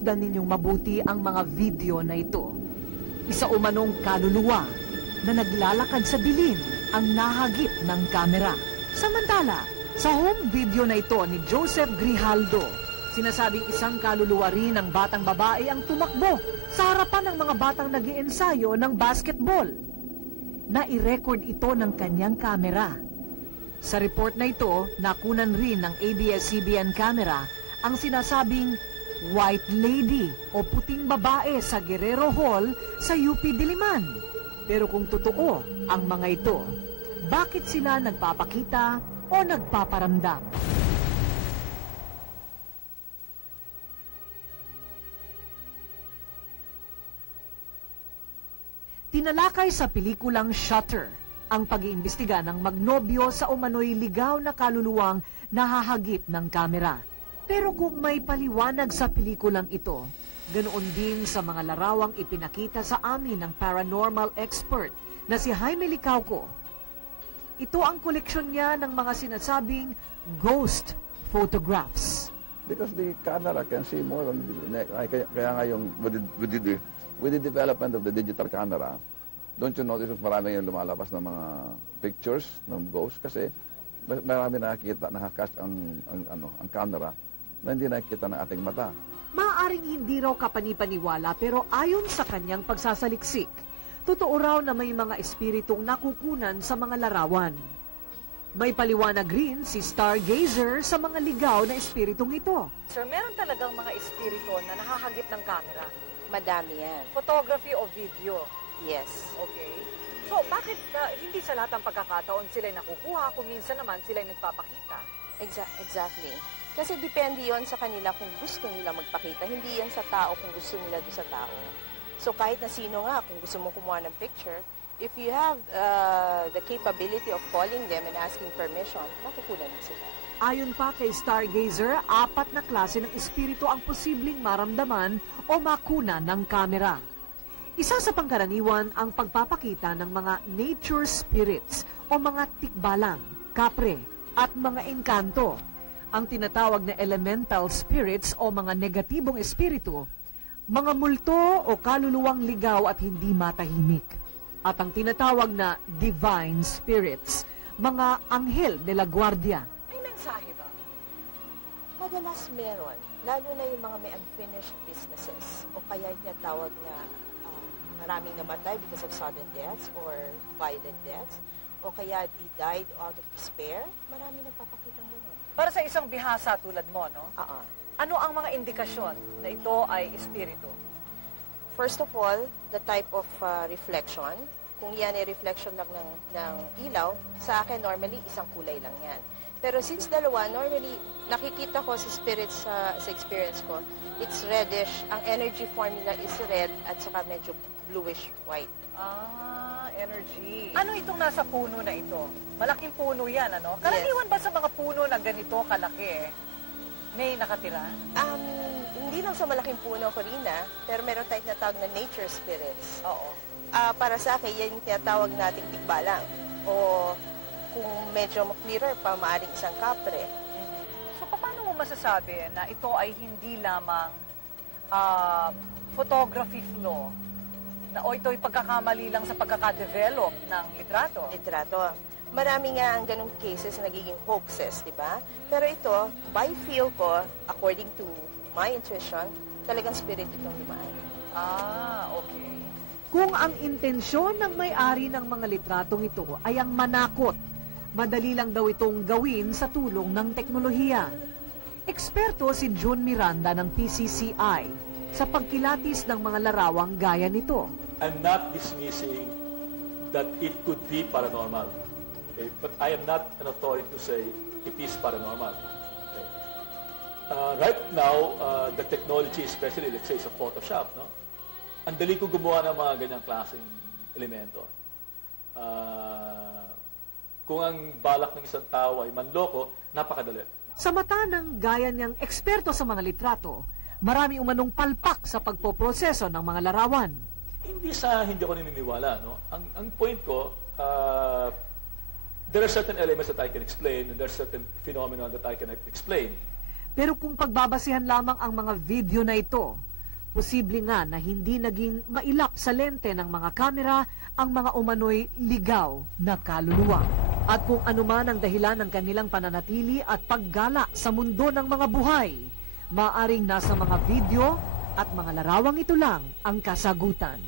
Masdan ninyong mabuti ang mga video na ito. Isa umanong kaluluwa na naglalakad sa dilim ang nahagip ng kamera. Samantala, sa home video na ito ni Joseph Grijaldo, sinasabing isang kaluluwa rin ng batang babae ang tumakbo sa harapan ng mga batang nag-iensayo ng basketball. Nai-record ito ng kanyang kamera. Sa report na ito, nakunan rin ng ABS-CBN camera ang sinasabing white lady o puting babae sa Guerrero Hall sa UP Diliman. Pero kung totoo ang mga ito, bakit sila nagpapakita o nagpaparamdam? Tinalakay sa pelikulang Shutter ang pag-iimbestiga ng magnobyo sa umano'y ligaw na kaluluwang nahahagip ng kamera. Pero kung may paliwanag sa pelikulang ito, ganoon din sa mga larawang ipinakita sa amin ng paranormal expert na si Jaime Licauco. Ito ang koleksyon niya ng mga sinasabing ghost photographs. Because the camera can see more than kaya nga yung with the development of the digital camera, don't you notice marami yung lumalabas ng mga pictures ng ghost kasi marami nakakita, nakakast ang camera na hindi nakikita ng ating mata. Maaaring hindi raw kapanipaniwala pero ayon sa kanyang pagsasaliksik, totoo raw na may mga espiritong nakukunan sa mga larawan. May paliwanag rin si stargazer sa mga ligaw na espiritong ito. Sir, meron talagang mga espiritu na nahahagip ng camera? Madami yan. Photography o video? Yes. Okay. So, bakit hindi sa lahat ng pagkakataon sila'y nakukuha kung minsan naman sila'y nagpapakita? Exactly. Kasi depende yon sa kanila kung gusto nila magpakita. Hindi yan sa tao kung gusto nila doon sa tao. So kahit na sino nga, kung gusto mo kumuha ng picture, if you have the capability of calling them and asking permission, makukunan mo sila. Ayon pa kay Stargazer, 4 na klase ng espiritu ang posibleng maramdaman o makuna ng kamera. Isa sa pangkaraniwan ang pagpapakita ng mga nature spirits o mga tikbalang, kapre at mga engkanto. Ang tinatawag na elemental spirits o mga negatibong espiritu, mga multo o kaluluwang ligaw at hindi matahimik. At ang tinatawag na divine spirits, mga anghel de la guardia. May mensahe ba? Madalas meron, lalo na yung mga may unfinished businesses o kaya yung tawag na maraming namatay because of sudden deaths or violent deaths o kaya they died out of despair, maraming nagpapakitang gano'n. Para sa isang bihasa tulad mo, no? Oo. Ano ang mga indikasyon na ito ay espiritu? First of all, the type of reflection. Kung yan ay reflection lang ng ilaw, sa akin normally isang kulay lang yan. Pero since dalawa, normally nakikita ko sa spirits sa experience ko, it's reddish. Ang energy formula is red at saka medyo bluish white. Energy. Ano itong nasa puno na ito? Malaking puno yan, ano? Karaniwan ba sa mga puno na ganito kalaki, may nakatira? Hindi lang sa malaking puno, Corina, pero meron tayong tinatawag na nature spirits. Oo. Para sa akin, yan yung tinatawag nating tikbalang. O kung medyo clearer pa, maaaring isang kapre. So, paano mo masasabi na ito ay hindi lamang photography flaw? O ito'y pagkakamali lang sa pagkakadevelop ng litrato? Litrato. Marami nga ang ganong cases na nagiging hoaxes, di ba? Pero ito, by feel ko, according to my intuition, talagang spirit itong dumaan. Okay. Kung ang intensyon ng may-ari ng mga litratong ito ay ang manakot, madali lang daw itong gawin sa tulong ng teknolohiya. Eksperto si June Miranda ng PCCI sa pagkilatis ng mga larawang gaya nito. I'm not dismissing that it could be paranormal. Okay? But I am not an authority to say it is paranormal. Okay? Right now, the technology, especially let's say sa Photoshop, no? Ang dali ko gumawa ng mga ganyang klaseng elemento. Kung ang balak ng isang tao ay manloko, napakadali. Sa mata ng gaya niyang eksperto sa mga litrato, marami umanong palpak sa pagpoproseso ng mga larawan. Hindi ako naniniwala, no? Ang point ko, there are certain elements that I can explain and there are certain phenomena that I cannot explain. Pero kung pagbabasihan lamang ang mga video na ito, Posible nga na hindi naging mailap sa lente ng mga kamera ang mga umano'y ligaw na kaluluwa. At kung anuman ang dahilan ng kanilang pananatili at paggala sa mundo ng mga buhay, maaring nasa mga video at mga larawang ito lang ang kasagutan.